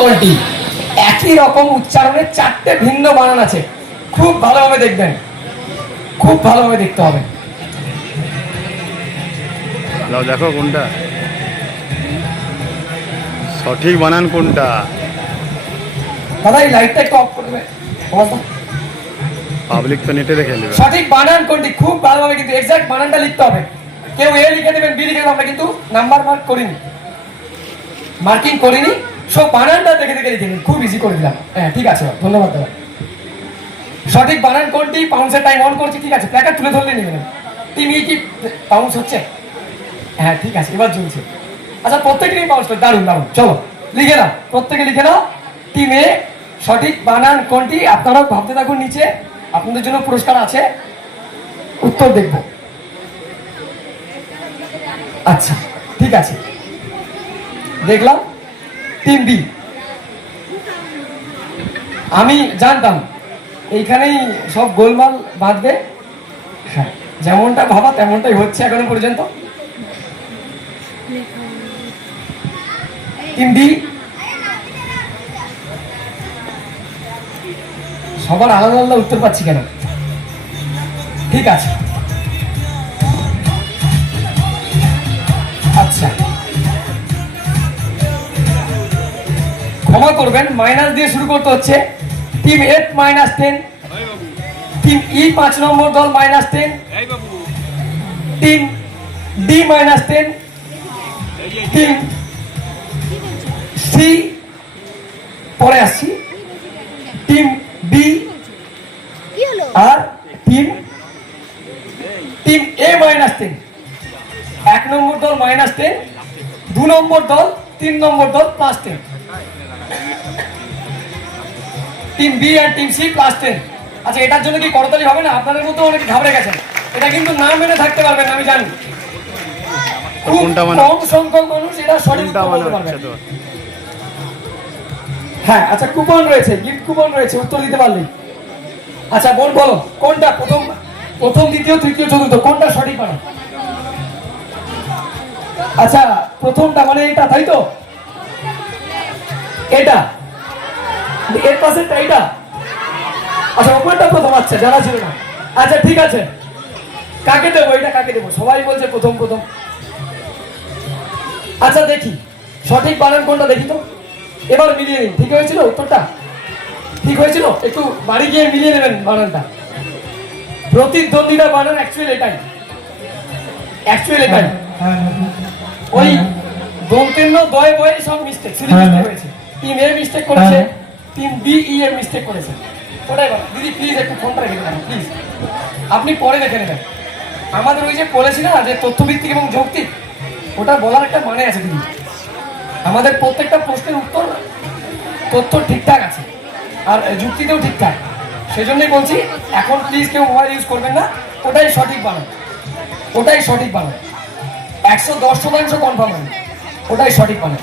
কোনটি? একই রকম উচ্চারণের চারটে ভিন্ন বানান আছে, খুব ভালোভাবে দেখবেন, খুব ভালোভাবে দেখতে হবে। দেখো কোনটা সঠিক বানান কোনটা। দাদা এই লাইটটা একটু অফ করে দেবে, পাবলিক তো নেটে দেখে নেবে। সঠিক বানান কোনটি? খুব ভালোভাবে কিন্তু এক্সাক্ট বানানটা লিখতে হবে। কেউ এ লিখে দেবেন, বি লিখে দেবেন, আমরা কিন্তু নাম্বার মার্ক করিনি, মার্কিং করিনি, সব বানানটা দেখে দেখে লিখে নিন, খুব ইজি করে দিলাম। হ্যাঁ ঠিক আছে, ধন্যবাদ দাদা। সঠিক বানান কোনটি? পাউন্সের টাইম অন করছি, ঠিক আছে, প্ল্যাকার্ড তুলে ধরলে নিয়ে নেবেন। টিম ই কি পাউন্স হচ্ছে? হ্যাঁ ঠিক আছে, এবার চলছে। আচ্ছা প্রত্যেকেরই পাউন্স করে, দারুণ দারুণ। চলো লিখে নাও, প্রত্যেকে লিখে নাও টিম এ সঠিক বানান কোনটি। আপনারাও ভাবতে থাকুন, নিচে আপনাদের জন্য পুরস্কার আছে, উত্তর দেখব। আচ্ছা ঠিক আছে, দেখলাম টিম বি। আমি জানতাম এইখানেই সব গোলমাল বাঁধবে। হ্যাঁ যেমনটা ভাবা তেমনটাই হচ্ছে এখনো পর্যন্ত। টিম বি সবার আলাদা আলাদা উত্তর পাচ্ছি কেন? ঠিক আছে, আচ্ছা ক্ষমা করবেন, মাইনাস দিয়ে শুরু করতে হচ্ছে। টিম এফ -10, টিম ই 5 নম্বর দল -10, টিম ডি -10, টিম সি পরে আসছি, টিম বি আর টিম এ -10। 1 নম্বর দল -10, 2 নম্বর দল, 3 নম্বর দল +10, টিম বি আর টিম সি +10। আচ্ছা এটার জন্য কি করতালি হবে না? আপনাদের মতো অনেকে ঘাবড়ে গেছেন, এটা কিন্তু না মেনে থাকতে পারবেন না, আমি জানি। খুব কম সংখ্যক মানুষ এটা সঠিক বলতে পারবে। হ্যাঁ আচ্ছা কুপন রয়েছে, গিফট কুপন রয়েছে, উত্তর দিতে পারলি। আচ্ছা বলো কোনটা প্রথম দ্বিতীয় তৃতীয় চতুর্থ কোনটা সঠিক বানান? আচ্ছা প্রথমটা মানে এটা, তাই তো? এটা এর পাশেরটা এটা, আচ্ছা ওপরটা প্রথম, আচ্ছা জানা ছিল না। আচ্ছা ঠিক আছে, কাকে দেবো এটা, কাকে দেবো? সবাই বলছে প্রথম। আচ্ছা দেখি সঠিক বানান কোনটা, দেখি তো, এবার মিলিয়ে নিন। ঠিক হয়েছিল উত্তরটা? ঠিক হয়েছিল? একটু বাড়ি গিয়ে মিলিয়ে নেবেন বানানটা। প্রতিদ্বন্দ্বীরা বানান অ্যাকচুয়ালি এটাই, ওই দন্তেন্য দয় বয়ে সব মিস্টেক, মিস্টেক হয়েছে। টিম এ মিস্টেক করেছে, টিম বি ই এর মিস্টেক করেছে, ওটাই বলো। দিদি প্লিজ একটু ফোনটা রেখে দেবেন প্লিজ, আপনি পরে দেখে নেবেন। আমাদের ওই যে বলেছি না যে তথ্যভিত্তিক এবং যৌক্তিক, ওটা বলার একটা মানে আছে দিদি। আমাদের প্রত্যেকটা প্রশ্নের উত্তর তথ্য ঠিকঠাক আছে আর যুক্তিতেও ঠিকঠাক, সেই জন্যই বলছি এখন প্লিজ কেউ মোবাইল ইউজ করবেন না, ওটাই সঠিক বানান, ওটাই সঠিক বানান, 110% কনফার্ম হয়, ওটাই সঠিক বানান।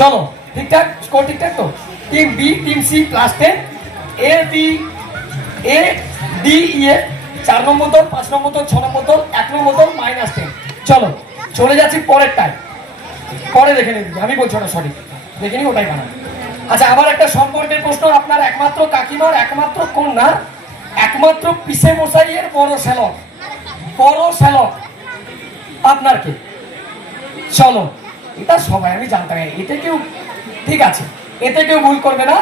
চলো ঠিকঠাক, স্কোর ঠিকঠাক তো? Team B team C +10, A D E A 4 নম্বর দল, 5 নম্বর দল, 6 নম্বর দল, 1 নম্বর দল -10। চলো চলে যাচ্ছি পরের টাইম, পরে দেখে নিন, আমি বলছি ওটা সঠিক, দেখে নিন ওটাই বানান। আচ্ছা আবার একটা সম্পর্কের প্রশ্ন, আপনার একমাত্র কাকিমার একমাত্র কন্যা, একমাত্র পিসে মশাইয়ের বড় শ্যালক আপনার কে? চলো এটা সবাই আমি জানতাম, এতে কেউ ঠিক আছে, এতে কেউ ভুল করবে না,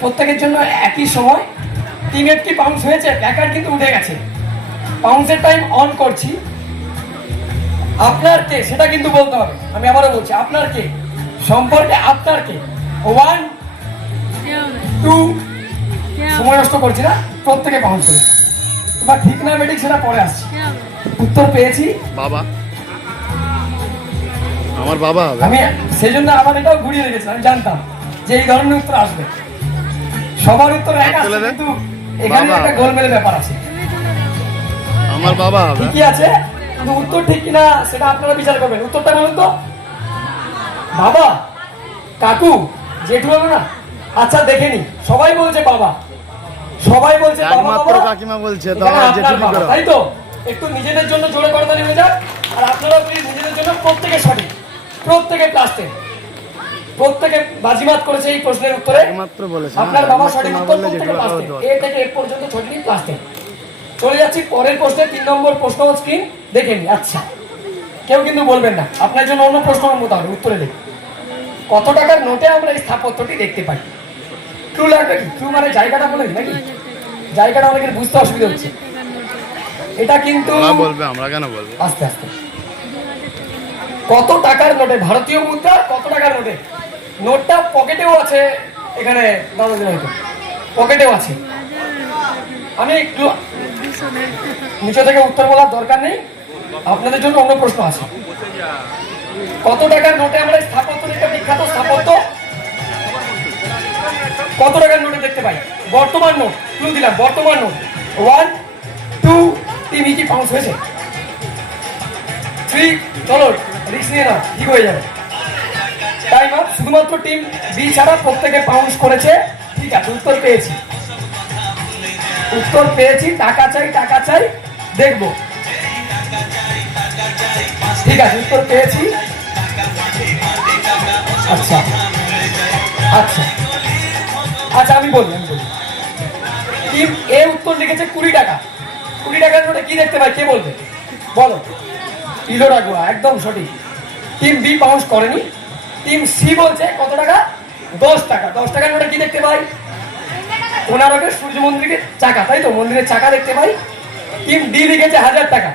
প্রত্যেকের জন্য একই সময়। টিমের কি পাউন্স হয়েছে? প্ল্যাকার্ড কিন্তু উঠে গেছে, পাউন্সের টাইম অন করছি। আপনার কে সেটা কিন্তু বলতে হবে, আমি আবারও বলছি আপনার কে, সম্পর্কে আপনার কে। 1 2 সময় নষ্ট করছি না, প্রত্যেকে পাউন্স করেছি। বা ঠিক না বেঠিক সেটা পরে আসছি। উত্তর পেয়েছি বাবা, আমার বাবা হবে। আমি সেই জন্য আবার এটাও ঘুরিয়ে রেখেছিলাম, আমি জানতাম যে এই ধরনের উত্তর আসবে। সবার উত্তর এক আসছে, কিন্তু এখানে একটা গোলমেলের ব্যাপার আছে। আমার বাবা হবে। ঠিকই আছে, কিন্তু উত্তর ঠিক কিনা সেটা আপনারা বিচার করবেন। উত্তরটা বলুন তো। বাবা, কাকু, জেঠু হবে না? আচ্ছা দেখে নি, সবাই বলছে বাবা, সবাই বলছে একমাত্র কাকিমা বলছে, তাই তো? একটু নিজেদের জন্য জোরে করতালি হয়ে যাক, আর আপনারা প্লিজ নিজেদের জন্য প্রত্যেকে সঠিক, প্রত্যেকে +10। প্রত্যেকে বাজিমাত করেছে এই প্রশ্নের উত্তরে। একমাত্র বলেছে আপনার বাবা সঠিক উত্তর বললে প্রত্যেকে যেটা প্লাস পাওয়া 10, দরকার। এ থেকে এফ পর্যন্ত 6টি প্লাস 10। চলে যাচ্ছি পরের প্রশ্নে। 3 নম্বর প্রশ্ন স্ক্রিন দেখে নি। আচ্ছা, কেউ কিন্তু বলবেন না, আপনার জন্য অন্য প্রশ্ন মতো হবে, উত্তরে দেখি। কত টাকার নোটে আমরা এই স্থাপত্যটি দেখতে পাই? ক্লু লাগবে কি? ক্লু মানে জায়গাটা বলে দিই নাকি? জায়গাটা অনেকের বুঝতে অসুবিধা হচ্ছে। এটা কিন্তু ওরা বলবে, আমরা কেন বলবো? আস্তে আস্তে। কত টাকার নোটে, ভারতীয় মুদ্রা কত টাকার নোটে? নোটটা পকেটেও আছে, এখানে দাদা হয়তো পকেটেও আছে। আমি একটু নিচে থেকে উত্তর বলার দরকার নেই, আপনাদের জন্য অন্য প্রশ্ন আছে। কত টাকার নোটে আমরা স্থাপত্য, একটা বিখ্যাত স্থাপত্য, কত টাকার নোটে দেখতে পাই? বর্তমান নোট, ক্লু দিলাম, বর্তমান নোট 1 2 3 কি পাউন্স হয়েছে? 3 চলো রিস্ক নিয়ে না, ঠিক হয়ে যাবে। Time up. শুধুমাত্র টিম বি ছাড়া প্রত্যেকে পাউন্স করেছে। ঠিক আছে, উত্তর পেয়েছি, উত্তর পেয়েছি। টাকা চাই, টাকা চাই, দেখবো। ঠিক আছে, উত্তর পেয়েছি। আচ্ছা আচ্ছা আচ্ছা, আমি বলি। টিম এ উত্তর লিখেছে 20 টাকা। 20 টাকার নোটে কি দেখতে পাই? কে বলবে? বলো। ইলোরা গোয়া, একদম সঠিক। টিম বি পাউন্স করেনি। টিম সি বলছে কত টাকা? 10 টাকা। 10 টাকার নোটে কি দেখতে পাই? কোনারকের সূর্য মন্দিরের চাকা, তাই তো? মন্দিরের চাকা দেখতে পাই। টিম ডি লিখেছে 1000 টাকা।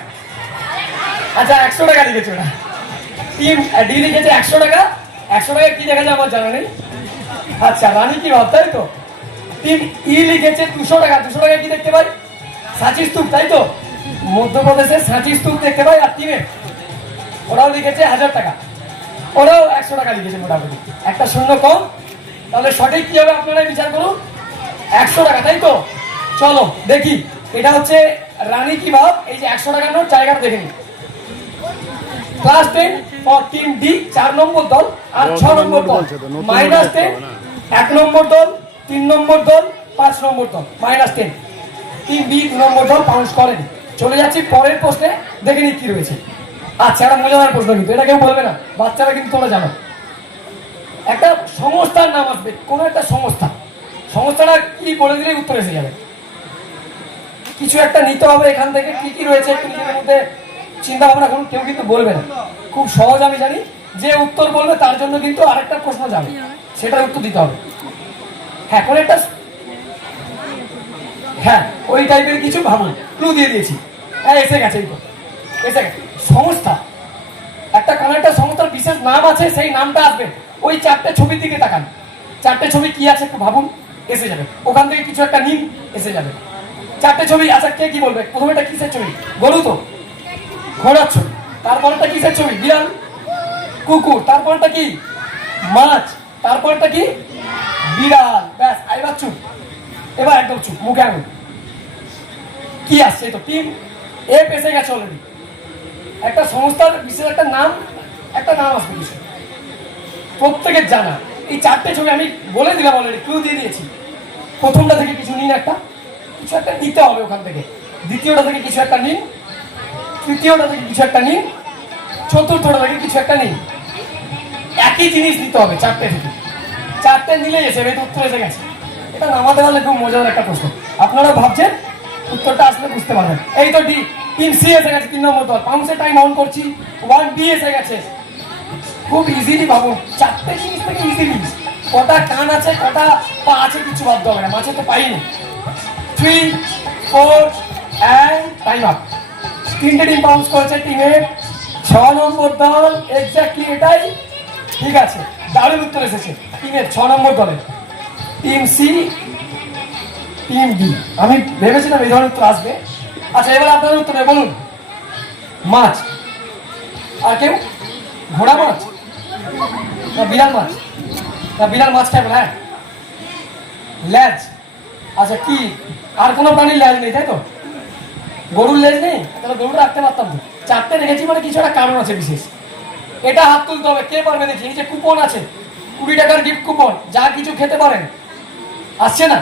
আচ্ছা, 100 টাকা লিখেছে ওরা। টিম ডি লিখেছে 100 টাকা। 100 টাকা কি দেখা যায় আমার জানা নেই। আচ্ছা, রানী কি ভাব, তাই তো? টিম ই লিখেছে 200 টাকা। 200 টাকা কি দেখতে পাই? সাঁচি স্তূপ, তাই তো? মধ্যপ্রদেশের সাঁচি স্তূপ দেখতে পাই। আর টিমে ওরাও লিখেছে 1000 টাকা, ওরাও 100 টাকা লিখেছে। মোটামুটি একটা শূন্য কম। তাহলে সঠিক কি হবে আপনারাই বিচার করুন। 100 টাকা, তাই তো? চলো দেখি, এটা হচ্ছে রানী কি ভাব। এই যে 100 টাকার নোট, জায়গাটা দেখে নিন। ক্লাস 10 ফর টিম ডি 4 নম্বর দল, আর 6 নম্বর দল -10। 1 নম্বর দল, 3 নম্বর দল, 5 নম্বর দল -10। টিম বি 2 নম্বর দল পাউন্স করেন। চলে যাচ্ছি পরের প্রশ্নে, দেখে নি কি রয়েছে। আচ্ছা, একটা মজাদার প্রশ্ন, কিন্তু এটা কেউ বলবে না, বাচ্চারা কিন্তু তোমরা জানো। একটা সংস্থার নাম আসবে, কোন একটা সংস্থা। সংস্থাটা কি বলে দিলে উত্তর এসে যাবে। কিছু একটা নিতে হবে এখান থেকে। কি কি রয়েছে একটু নিজের মধ্যে চিন্তা ভাবনা করুন। কেউ কিন্তু বলবে না, খুব সহজ আমি জানি। যে উত্তর বলবে তার জন্য কিন্তু আরেকটা প্রশ্ন যাবে, সেটার উত্তর দিতে হবে। হ্যাঁ, কোন একটা, হ্যাঁ ওই টাইপের কিছু ভাবুন। ক্লু দিয়ে দিয়েছি। হ্যাঁ, এসে গেছে, এই তো এসে গেছে। সংস্থা, একটা কোন একটা সংস্থার বিশেষ নাম আছে, সেই নামটা আসবে। ওই 4টে ছবির দিকে তাকান। 4টে ছবি কি আছে একটু ভাবুন, এসে যাবে। ওখান থেকে কিছু একটা নিন, এসে যাবে। 4টে ছবি। আচ্ছা, কে কি বলবে? প্রথমে এটা কিসের ছবি বলুন তো? ঘোড়ার ছবি। তারপরটা কিসের ছবি? বিড়াল, কুকুর। তারপরটা কি? মাছ। তারপরটা কি? বিড়াল। ব্যাস, এবার চুপ, এবার একদম চুপ, মুখে আঙুল। কি আসছে? তো টিম এ পেছে গেছে অলরেডি। একটা সংস্থার বিশেষ একটা নাম, একটা নাম আসবে কিছু, প্রত্যেকের জানা। এই 4টে ছবি আমি বলে দিলাম অলরেডি, ক্লু দিয়ে দিয়েছি। প্রথমটা থেকে কিছু নিন, একটা কিছু একটা নিতে হবে ওখান থেকে। দ্বিতীয়টা থেকে কিছু একটা নিন, তৃতীয়টা থেকে কিছু একটা নিন, চতুর্থটা থেকে কিছু একটা নিন। একই জিনিস নিতে হবে 4টে থেকে। 4টে নিলে এসে উত্তর এসে গেছে। এটা নামাতে পারলে খুব মজাদার একটা প্রশ্ন। আপনারা ভাবছেন, উত্তরটা আসলে বুঝতে পারবেন। এই তো ডি, টিম সি এসে গেছে 3 নম্বর দল। পাউন্সের টাইম অন করছি। 1 বি এসে গেছে। খুব ইজিলি ভাবুন, 4টে জিনিস থেকে ইজিলি। কটা কান আছে, কটা পা আছে, কিছু ভাবতে হবে না। মাছে তো পাইনি। 3 4 and টাইম আপ। 3টে টিম পাউন্স করেছে। টিমের 6 নম্বর দল, এক্স্যাক্টলি এটাই ঠিক আছে। দারুণ উত্তর এসেছে টিমের 6 নম্বর দলের। Team C, team D. আমি ভেবেছিলাম এই ধরনের উত্তর আসবে। আচ্ছা, এবার আপনাদের উত্তরে বলুন। মাছ। আর কেউ? ঘোড়া মাছ না বিড়াল মাছ? না, বিড়াল মাছ খাবে। হ্যাঁ, ল্যাজ। আচ্ছা, কি আর কোনো প্রাণীর ল্যাজ নেই, তাই তো? গরুর লেজ নেই? তাহলে গরুটা রাখতে পারতাম তো। 4টে রেখেছি মানে কিছু একটা কারণ আছে বিশেষ। এটা হাত তুলতে হবে। কে পারবে দেখি? এই যে কুপন আছে, 20 টাকার গিফট কুপন, যা কিছু খেতে পারেন। আসছে না?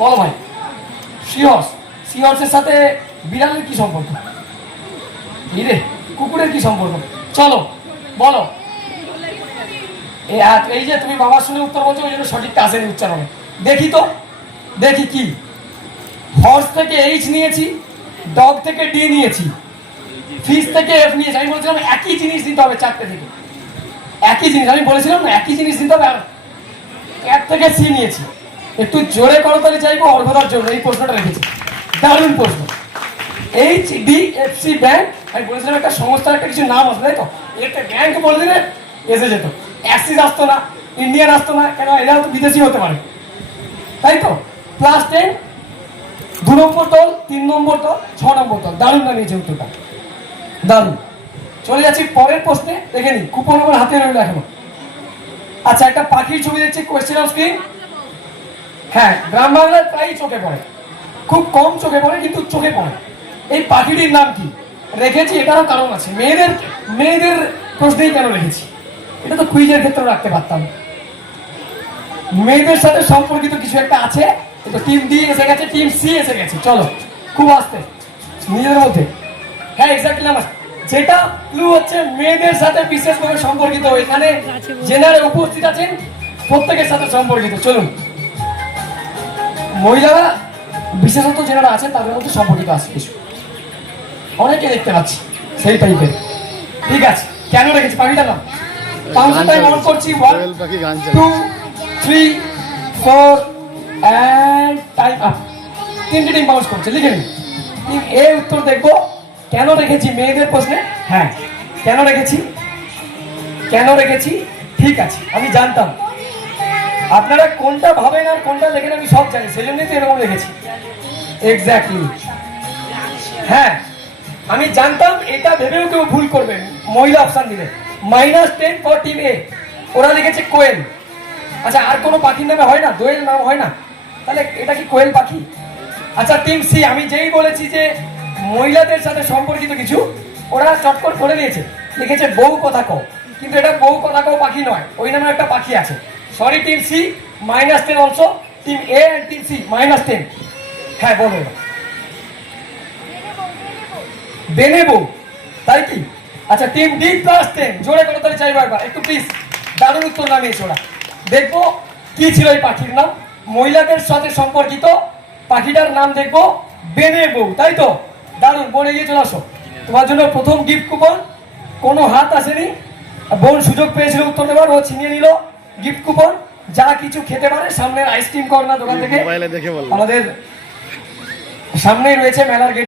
বলো ভাই। সিহর্স। সিহর্সের সাথে বিড়ালের কি সম্পর্ক? রে কুকুরের কি সম্পর্ক? চলো বলো। এই যে তুমি বাবার শুনে উত্তর বলছো, ওই জন্য সঠিকটা আসেনি উচ্চারণে। দেখি তো, দেখি কি। হর্স থেকে এইচ নিয়েছি, ডগ থেকে ডি নিয়েছি, ফিশ থেকে এফ নিয়েছি। আমি বলছিলাম একই জিনিস দিতে হবে চারটে থেকে, একই জিনিস আমি বলেছিলাম না, একই জিনিস দিতে হবে। আর ক্যাট থেকে সি নিয়েছি। একটু জোরে করতালি চাইবো অর্ঘদার জন্য, এই প্রশ্নটা রেখেছি। দারুণ প্রশ্ন। HDFC ব্যাংক, আমি বলেছিলাম একটা সংস্থার একটা কিছু নাম আসবে, তাই তো? একটা ব্যাংক বলে দিলে এসে যেত। অ্যাক্সিস আসতো না, ইন্ডিয়ান আসতো না, কেন এরাও তো বিদেশি হতে পারে, তাই তো? +10, 2 নম্বর দল, 3 নম্বর দল, 6 নম্বর দল। দারুণ না নিয়েছে উত্তরটা, দারুণ। চলে যাচ্ছি পরের প্রশ্নে, দেখে নি কুপন আমার হাতে রইল এখনো। আচ্ছা, একটা পাখির ছবি দেখছি, কোয়েশ্চেন অফ স্ক্রিন। হ্যাঁ, গ্রাম বাংলার প্রায়ই চোখে পড়ে, খুব কম চোখে পড়ে কিন্তু চোখে পড়ে। এই পাখিটির নাম কি রেখেছি? এটারও কারণ আছে। মেয়েদের প্রশ্নেই কেন রেখেছি? এটা তো কুইজের ক্ষেত্রে রাখতে পারতাম। মেয়েদের সাথে সম্পর্কিত কিছু একটা আছে। তো টিম ডি এসে গেছে, টিম সি এসে গেছে। চলো খুব আস্তে নিজেদের মধ্যে। হ্যাঁ, এক্স্যাক্টলি আমার যেটা ক্লু হচ্ছে মেয়েদের সাথে বিশেষভাবে সম্পর্কিত। এখানে জেনারে উপস্থিত আছেন, প্রত্যেকের সাথে সম্পর্কিত। চলুন, মহিলারা বিশেষত যারা আছেন তাদের মধ্যে সম্পর্কিত আছে কিছু, অনেকে দেখতে পাচ্ছি সেই টাইপের। ঠিক আছে, কেন রেখেছি পাখিটার নাম? পাঁচটায় মনে করছি, 1 2 3 4 and টাইম আপ। 3টে টিম বাউন্স করছে, লিখে নিন। টিম এ উত্তর দেখবো কেন রেখেছি মেয়েদের প্রশ্নে। হ্যাঁ, কেন রেখেছি, কেন রেখেছি? ঠিক আছে, আমি জানতাম আপনারা কোনটা ভাবেন আর কোনটা লেখেন, আমি সব জানি, সেই জন্যই তো এরকম রেখেছি। এক্স্যাক্টলি, হ্যাঁ আমি জানতাম এটা ভেবেও কেউ ভুল করবেন মহিলা অপশন দিলে। -10 ফর টিম এ, ওরা লিখেছে কোয়েল। আচ্ছা, আর কোনো পাখির নামে হয় না? দোয়েল নাম হয় না? তাহলে এটা কি কোয়েল পাখি? আচ্ছা, টিম সি, আমি যেই বলেছি যে মহিলাদের সাথে সম্পর্কিত কিছু, ওরা চটপট করে নিয়েছে, লিখেছে বউ কথা কও। কিন্তু এটা বউ কথা কও পাখি নয়, ওই নামে একটা পাখি আছে। Sorry team C, -10 also. Team A and team C -10। হ্যাঁ বলো, বেনে বউ, তাই কি? আচ্ছা, টিম ডি +10, জোরে করো তাহলে চাইবো একবার একটু প্লিজ। দারুণ উত্তর নামিয়েছে ওরা। দেখবো কি ছিল এই পাখির নাম, মহিলাদের সাথে সম্পর্কিত। পাখিটার নাম দেখবো বেনে বউ, তাই তো? দারুণ, বোন এগিয়ে চলে আসো। তোমার জন্য প্রথম গিফট কুপন। কোনো হাত আসেনি, বোন সুযোগ পেয়েছিল উত্তর দেওয়ার, ও ছিনিয়ে নিল গিফট কুপন। যা কিছু খেতে পারে সামনের আইসক্রিম কর্নার দোকান থেকে, দেখে বললাম। আমাদের সামনেই রয়েছে মেলার গেট।